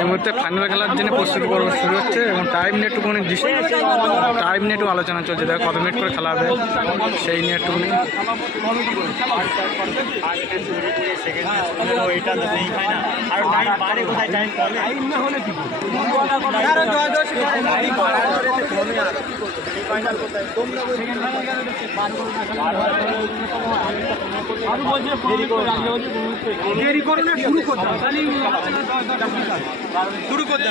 এই মুহূর্তে ফাইনাল খেলার জন্য প্রস্তুতি পর্ব শুরু হচ্ছে এবং টাইম নিয়ে একটুখানি টাইম নিয়ে একটু আলোচনা চলছে, দেখো কত মিনিট করে খেলা হবে সেই নিয়ে একটুখানি। দেরি করো না, শুরু করতে শুরু করতে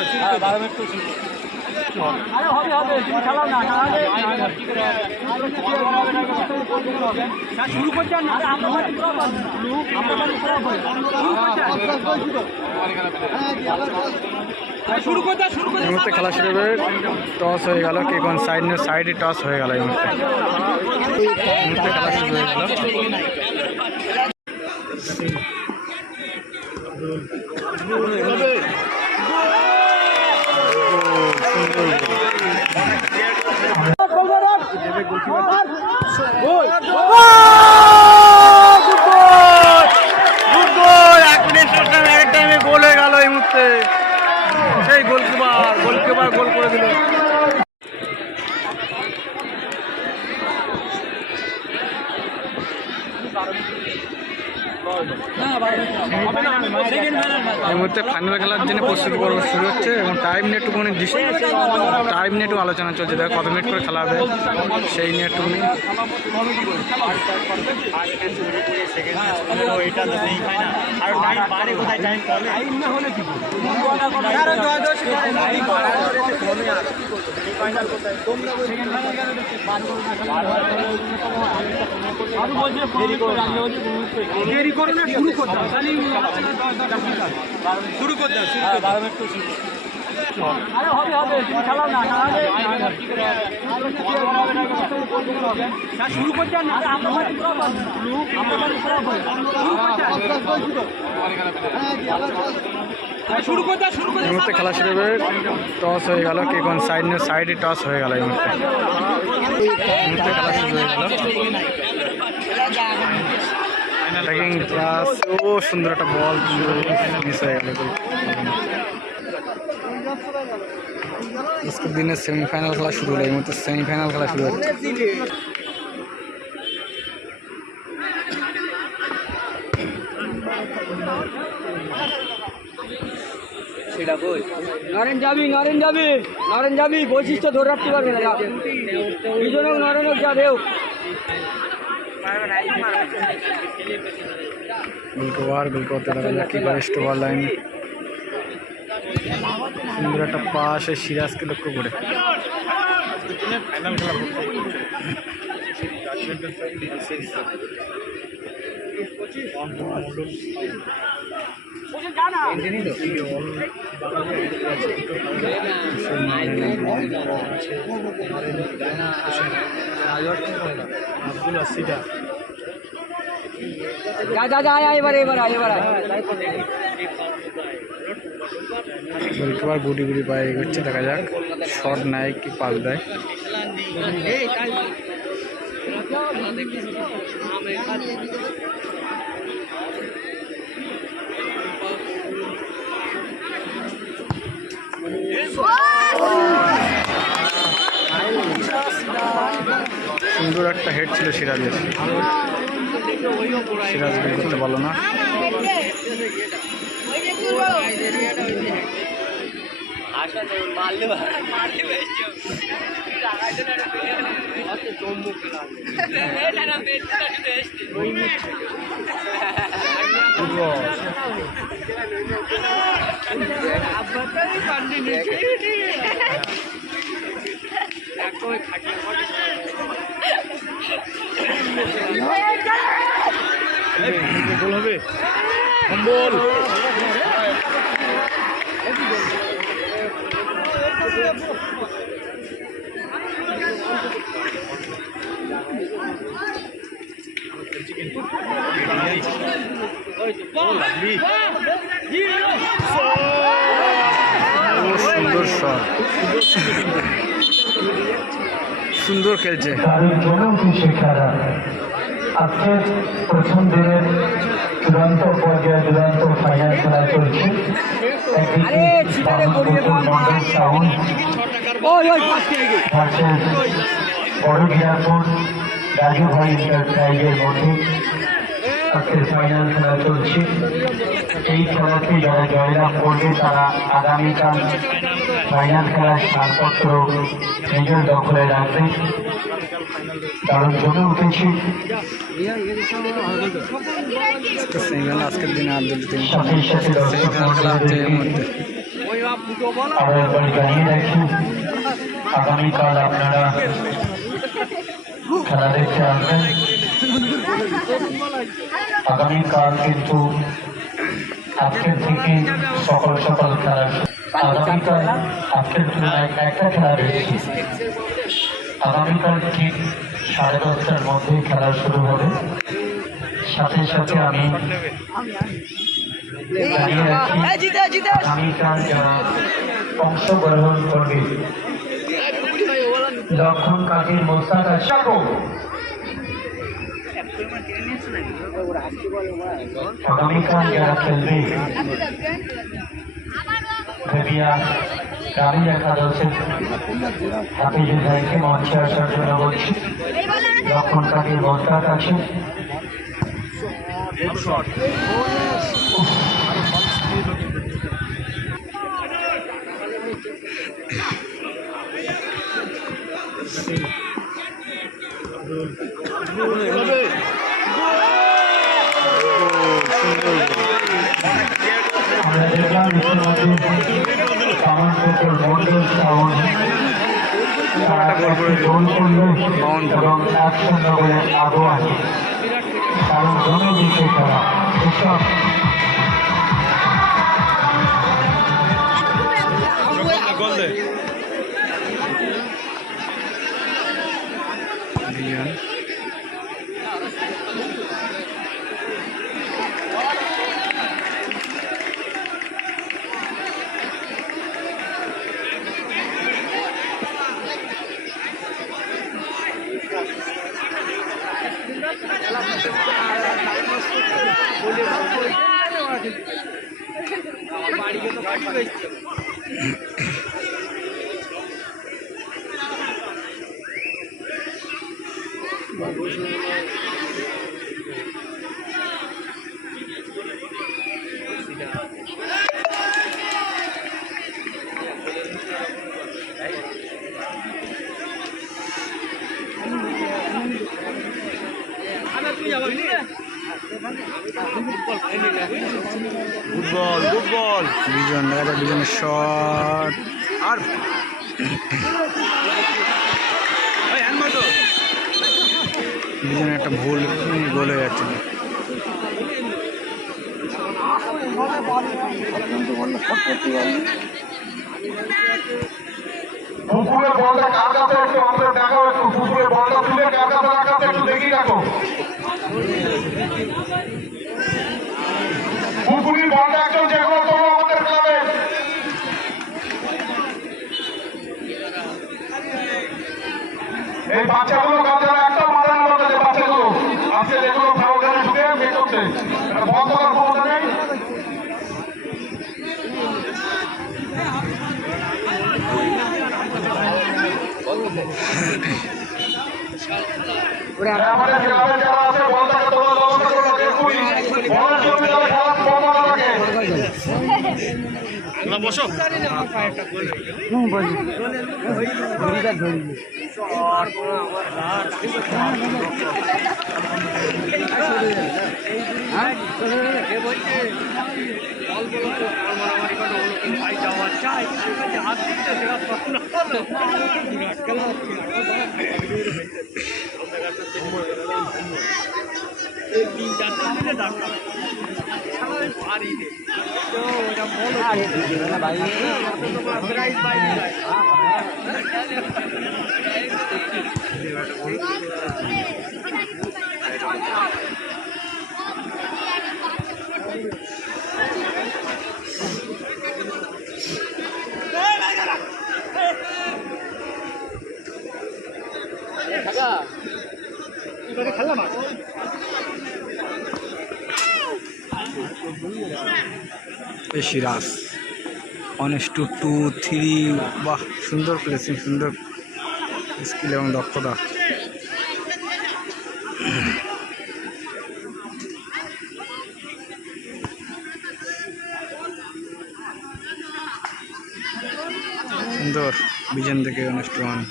আরে হবে হবে তুমি খেলাও না শুরু করতে না শুরু করতে এই মুহূর্তে খেলা শুরু হবে। টস হয়ে গেল, কে কোন সাইডে টস হয়ে গেল। এই মুহূর্তে খেলা শুরু হয়ে গেল। গোল হয়ে গেল এই মুহূর্তে, সেই গোলকিপার গোল করে দিল। এই মুহূর্তে ফাইনাল খেলার জন্য প্রস্তুতি পর্ব শুরু হচ্ছে এবং টাইম নিয়ে একটুখানি টাইম নিয়ে একটু আলোচনা চলছে, দেখো কত মিনিট করে খেলা হবে সেই নিয়ে একটুখানি। দেরি করো না, শুরু করতে শুরু করতে আরে হবে হবে তুমি খেলাও না শুরু করতে না শুরু করতে এই মুহূর্তে খেলা শুরু হবে। টস হয়ে গেল, কে কোন সাইডে টস হয়ে গেল। এই মুহূর্তে খেলা শুরু হয়ে গেল। ক্লাস ও সুন্দর একটা বল মিস হয়ে গেল। আজকের দিনে সেমিফাইনাল খেলা শুরু হলো। এই মুহূর্তে সেমিফাইনাল খেলা শুরু হচ্ছে। নরেন যাবি বৈশিষ্ট্য ধরে রাখতে পারবে না, দুজন নরেন যাবে। গোল করতে দেখা কি বেস্ট ওভার লাইন, সুন্দর একটা পাস সিরাজকে লক্ষ্য করে। গোলকিপার গুটি পায়ে এগোচ্ছে, দেখা যাক শট নেয় কি পাস দেয়। সুন্দর একটা হেড ছিল সিরাজের, সিরাজ বের করতে পারলো না। গোল হবে কম্বল। সুন্দর শট, সুন্দর খেলছে। তাদের জন্য কিছু খেলা আজকের প্রথম দিনের চূড়ান্ত পর্যায়ে চূড়ান্ত ফাইনাল খেলা চলছে। আরে ছিটারে গড়িয়ে ওই ওই পাশ থেকে বড় গিয়ারপুর রাজু ভাই এন্টারপ্রাইজের মধ্যে আজকের ফাইনাল খেলা চলছে। এই খেলাতে যারা জয়লাভ করবে তারা আগামীকাল ফাইনাল খেলার ছাড়পত্র নিজের দখলে রাখবে। কারণ জমে উঠেছে আজকের দিনে আর দুটো সাথে সাথে খেলা হচ্ছে এর মধ্যে। আরো একবার জানিয়ে রাখি আগামীকাল আপনারা খেলা দেখতে আসবেন। আগামীকাল কিন্তু আজকের থেকে সকাল সকাল খেলা আগামীকাল আজকের তুলনায় একটা খেলা রয়েছে। আগামীকাল ঠিক 10:30টার মধ্যে খেলা শুরু হবে। সাথে সাথে আমি জানিয়ে রাখি আগামীকাল যারা অংশগ্রহণ করবে লক্ষণ কাঠির মোস্তাক আগামীকাল যারা খেলবে ভেবিয়া গ্রামীণ একাদশের হাফিজুল ভাইকে মঞ্চে আসার জন্য বলছি। লক্ষণ কাঠির মোস্তাক আছে। আমরা দেখলাম ইতিমধ্যে কামারপুকুর মন্ডল শ্রাবণ তারা গোল করলো এবং 1-0 গোলে আগুয়া কারণ জমে দিচ্ছে তারা এসব ফুটবল দুজন দেখা যায়, দুজনের শট আর দুজনের একটা ভুল গোল হয়ে যাচ্ছে। পুকুরের বলটা কার কাছে একটু আমাদের দেখা একটু পুকুরের বলটা তুলে কার কাছে রাখা একটু দেখি রাখো। পুকুরের বলটা একজন যে কোনো তোমরা আমাদের ক্লাবে এই বাচ্চাগুলো কাছে একটা মারার মতো যে বাচ্চাগুলো আজকে যেগুলো ফাউন্ডারে ঢুকে বের করছে বন্ধ করার ক্ষমতা নেই। আমাদের গ্রামে যারা আছে বলটাকে তোমরা ব্যবস্থা করে দেখুই বলের জমি যারা খেলা বন্ধ না থাকে। বসো এই সিরাজ 1:2, 3, বাহ সুন্দর প্লেসিং, সুন্দর স্কিল এবং দক্ষতা। সুন্দর বিজন থেকে 1:1।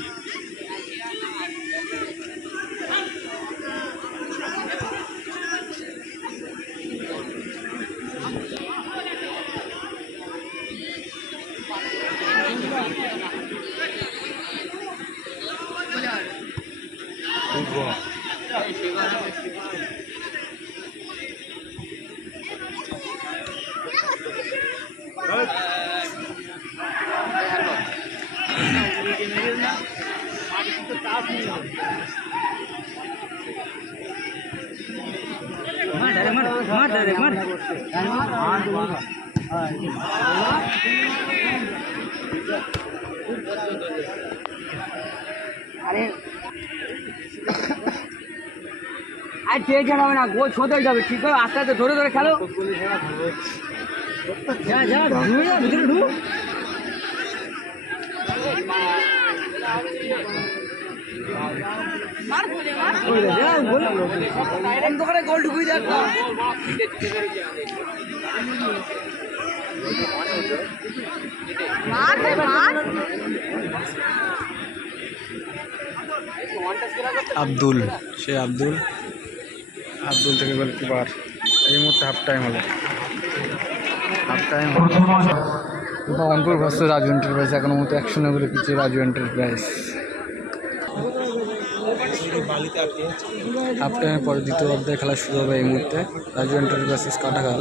আরে আর চেয়ে যাবে না, গোল শোধ হয়ে যাবে। ঠিক আছে, আস্তে আস্তে ধরে ধরে খেলো। যা যা ভিতরে ঢুক। অন্ধকারে গোল ঢুকিয়ে দেখ। আব্দুল, সে আব্দুল থেকে গোলকিপার। এই মুহূর্তে হাফ টাইম হলো। অনপুর ভার্সেস রাজু এন্টারপ্রাইজ। এখনো মতো 1-0 বলে পিছিয়ে রাজু এন্টারপ্রাইজ। হাফ টাইমের পরে দ্বিতীয় অধ্যায় খেলা শুরু হবে এই মুহূর্তে। রাজু এন্টারপ্রাইজ কাটাখাল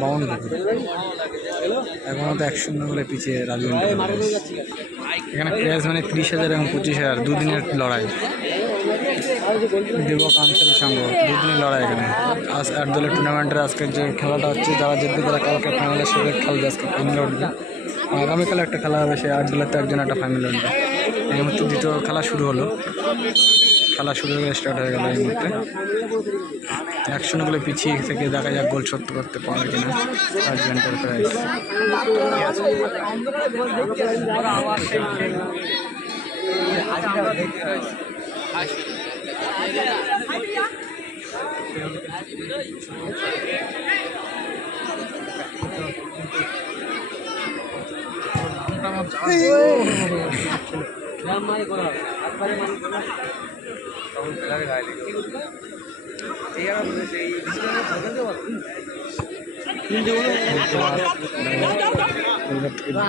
বামনপুকুর। এখনো তো 1-0 বলে পিছিয়ে রাজু এন্টারপ্রাইজ। এখানে প্রাইজ মানে 30,000 এবং 25,000, দুদিনের লড়াই। দেব কাঞ্চের সঙ্গে দুদিনের লড়াই এখানে। আজ 8 দলের টুর্নামেন্টের আজকের যে খেলাটা হচ্ছে, যারা জিতবে তারা কালকে ফাইনালে সেটা খেলবে। আজকে ফাইনালে উঠবে, আগামীকাল একটা খেলা হবে, সেই 8 দলের তো একজন একটা ফাইনালে উঠবে। এই মুহূর্তে দ্বিতীয় খেলা শুরু হলো। খেলা শুরু হয়ে স্টার্ট হয়ে গেল এই মুহূর্তে। 1-0 বলে পিছিয়ে থেকে দেখা যাক গোল সত্য করতে পারে কিনা রাজু এন্টারপ্রাইজ।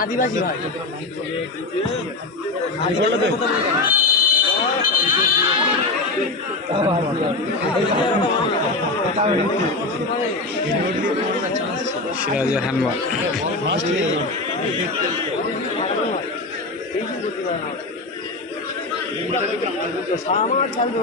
আদিবাসী ভাই সিরাজের হ্যান্ডবল। আমার খেলবো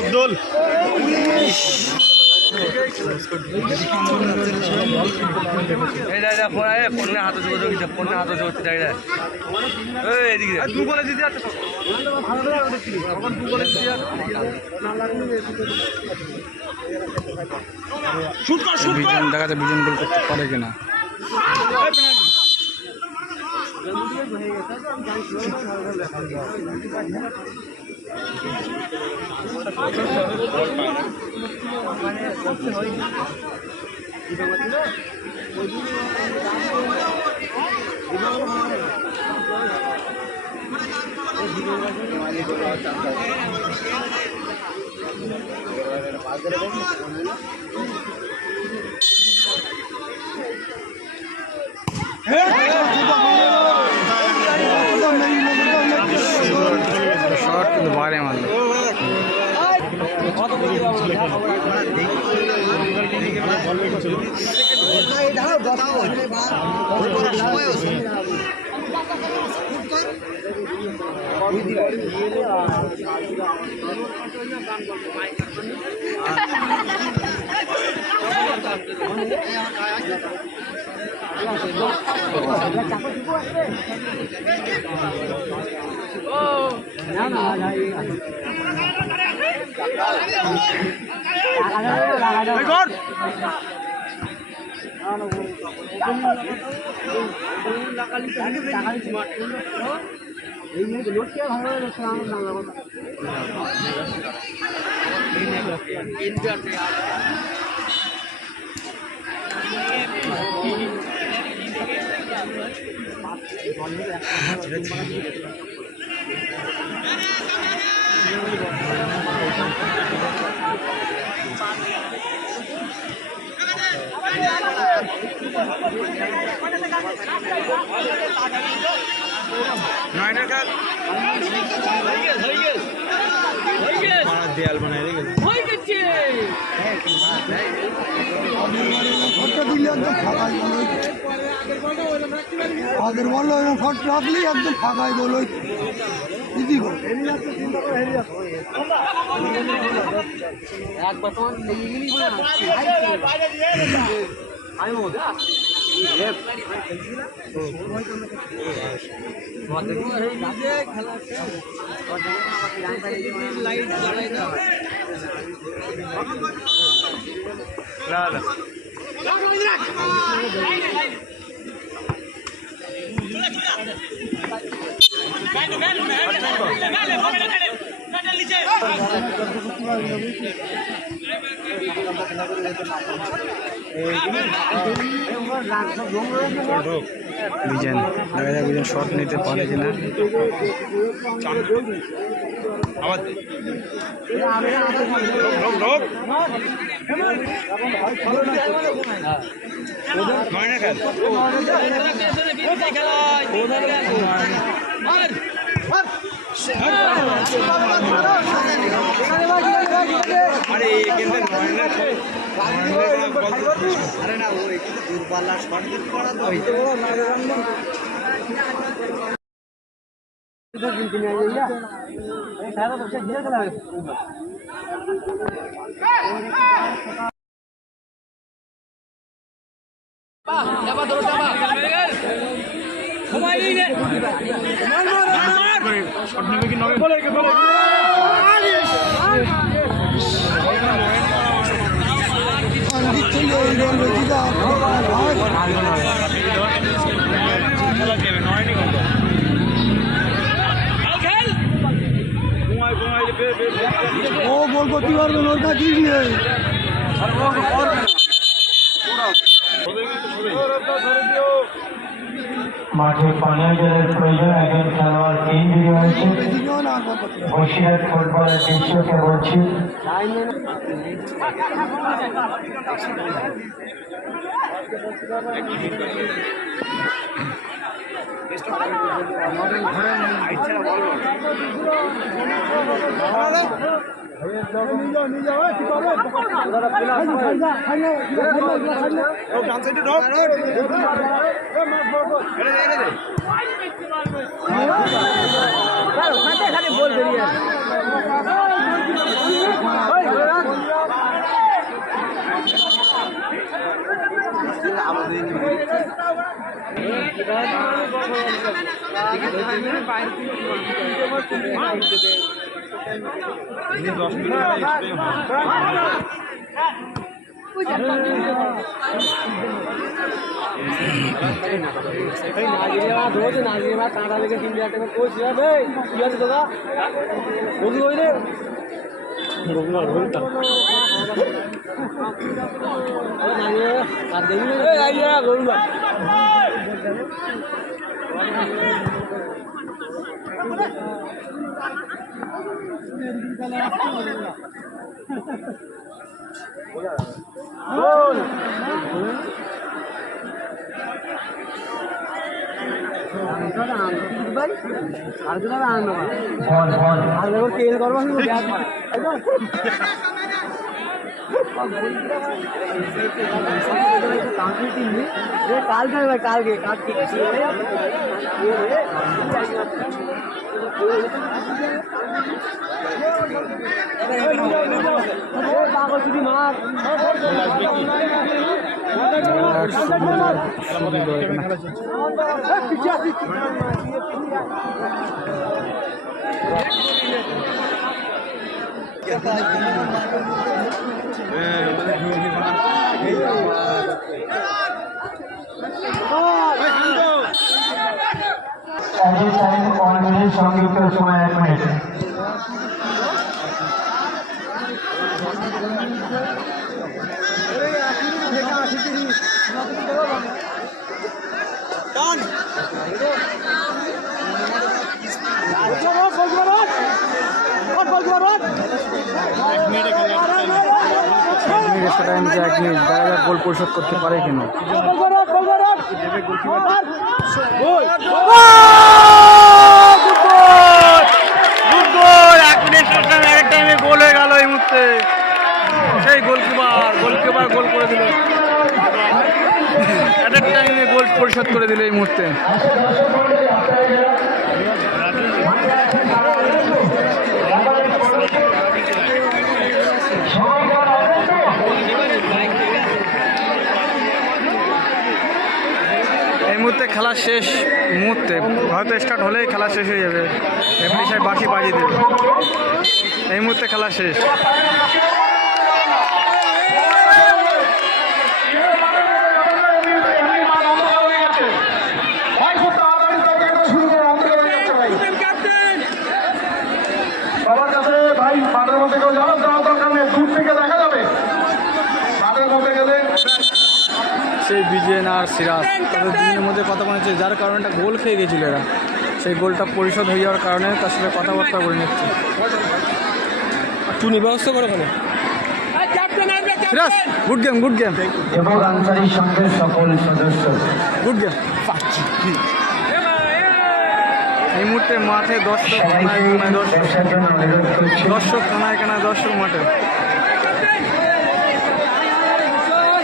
আব্দুল ফোনের হাতে ফোনের হাতে চলছে এদিকে দেখাতে বিজন গোল করতে পারে কিনা। শর্ট কিন্তু বাইরে মারলো। দেয়াল বানাই আগের বললো শর্ট রাখলেই একদম ফাঁকায় বলো দিদি গো বিজন দেখা যাক বিজন শট নিতে পারে কিনা। আরে না ওই কিন্তু দূরপাল্লা শর্ট দিতে করা তো ও বল করতে পারবেন ওর কাছে নেই মাঠে পানীয় জলের প্রয়োজন। একজন খেলোয়াড় ইনজুরি হয়েছে। বসিরহাট ফুটবলের দৃশ্যকে বলছি। তেল করবো কালকে ভাই কালকে সংযুক্ত সময় 1 মিনিট। গোল পরিশোধ করতে পারে কিনা। গোল হয়ে গেল এই মুহূর্তে, সেই গোলকিপার গোল করে দিল, অ্যাট টাইমে গোল পরিশোধ করে দিল এই মুহূর্তে। এই মুহূর্তে খেলা শেষ মুহূর্তে, হয়তো স্টার্ট হলেই খেলা শেষ হয়ে যাবে, রেফারি সাহেব বাকি বাজিয়ে দেবে। এই মুহূর্তে খেলা শেষ। সবার কাছে ভাই মাঠের মধ্যে কেউ যাওয়ার দরকার নেই, দূর থেকে দেখা যাবে। মাঠের মধ্যে গেলে সেই বিজেন আর সিরাজ তাদের দুজনের মধ্যে কথা বলেছে, যার কারণে একটা গোল খেয়ে গেছিল এরা। সেই গোলটা পরিশোধ হয়ে যাওয়ার কারণে তার সাথে কথাবার্তা বলে নিচ্ছে। চুনি ব্যবস্থা করে ওখানে। সিরাজ গুড গেম এবং আনসারি সংঘের সকল সদস্য গুড গেম। এই মুহূর্তে মাঠে দর্শক কানায় দর্শক মাঠে।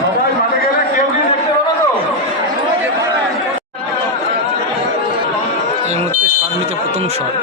সবাই মাঠে গেলে কেউ কি দেখতে পাবে তো? এই মুহূর্তে শট নিতে প্রথম শট।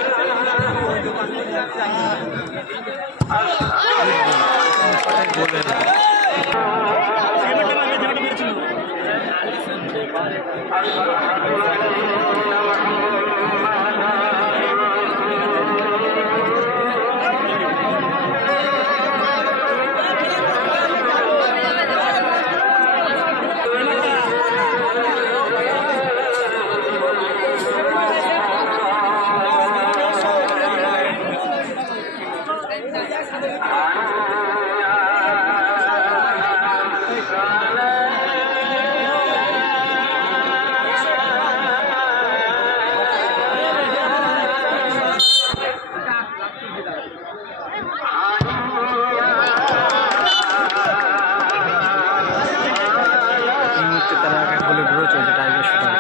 তারা এক গোলে ড্র চলছে টাইগার শুটার।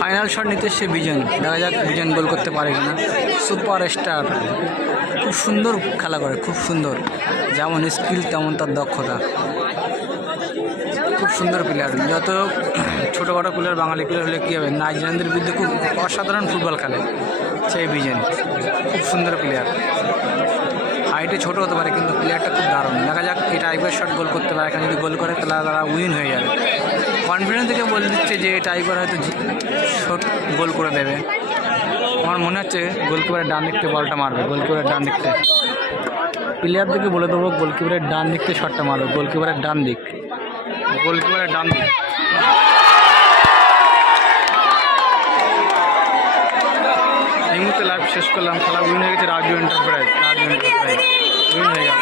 ফাইনাল শট নিতে সে বিজন, দেখা যাক বিজন গোল করতে পারে কিনা। সুপার স্টার, খুব সুন্দর খেলা করে, খুব সুন্দর, যেমন স্কিল তেমন তার দক্ষতা, খুব সুন্দর প্লেয়ার। যত ছোটোখাটো প্লেয়ার, বাঙালি প্লেয়ার হলে কী হবে, নাইজেরিয়ানদের বিরুদ্ধে খুব অসাধারণ ফুটবল খেলে সেই বিজন, খুব সুন্দর প্লেয়ার। হাইটে ছোটো হতে পারে কিন্তু প্লেয়ারটা খুব দারুণ। দেখা যাক এটা টাইপের শট গোল করতে পারে, এখানে যদি গোল করে তাহলে তারা উইন হয়ে যাবে। কনফিডেন্স থেকে বলে দিচ্ছে যে টাইপার হয়তো শট গোল করে দেবে। আমার মনে হচ্ছে গোলকিপারের ডান দিক থেকে বলটা মারবে, গোলকিপারের ডান দিক থেকে। প্লেয়ার থেকে বলে দেবো গোলকিপারের ডান দিক থেকে শটটা মারবে, গোলকিপারের ডান দিক, গোলকিপারের ডান দিক। এই মুহূর্তে লাইভ শেষ করলাম, খেলা উইন হয়ে গেছে Raju enterprise, Raju enterprise win হয়ে গেল।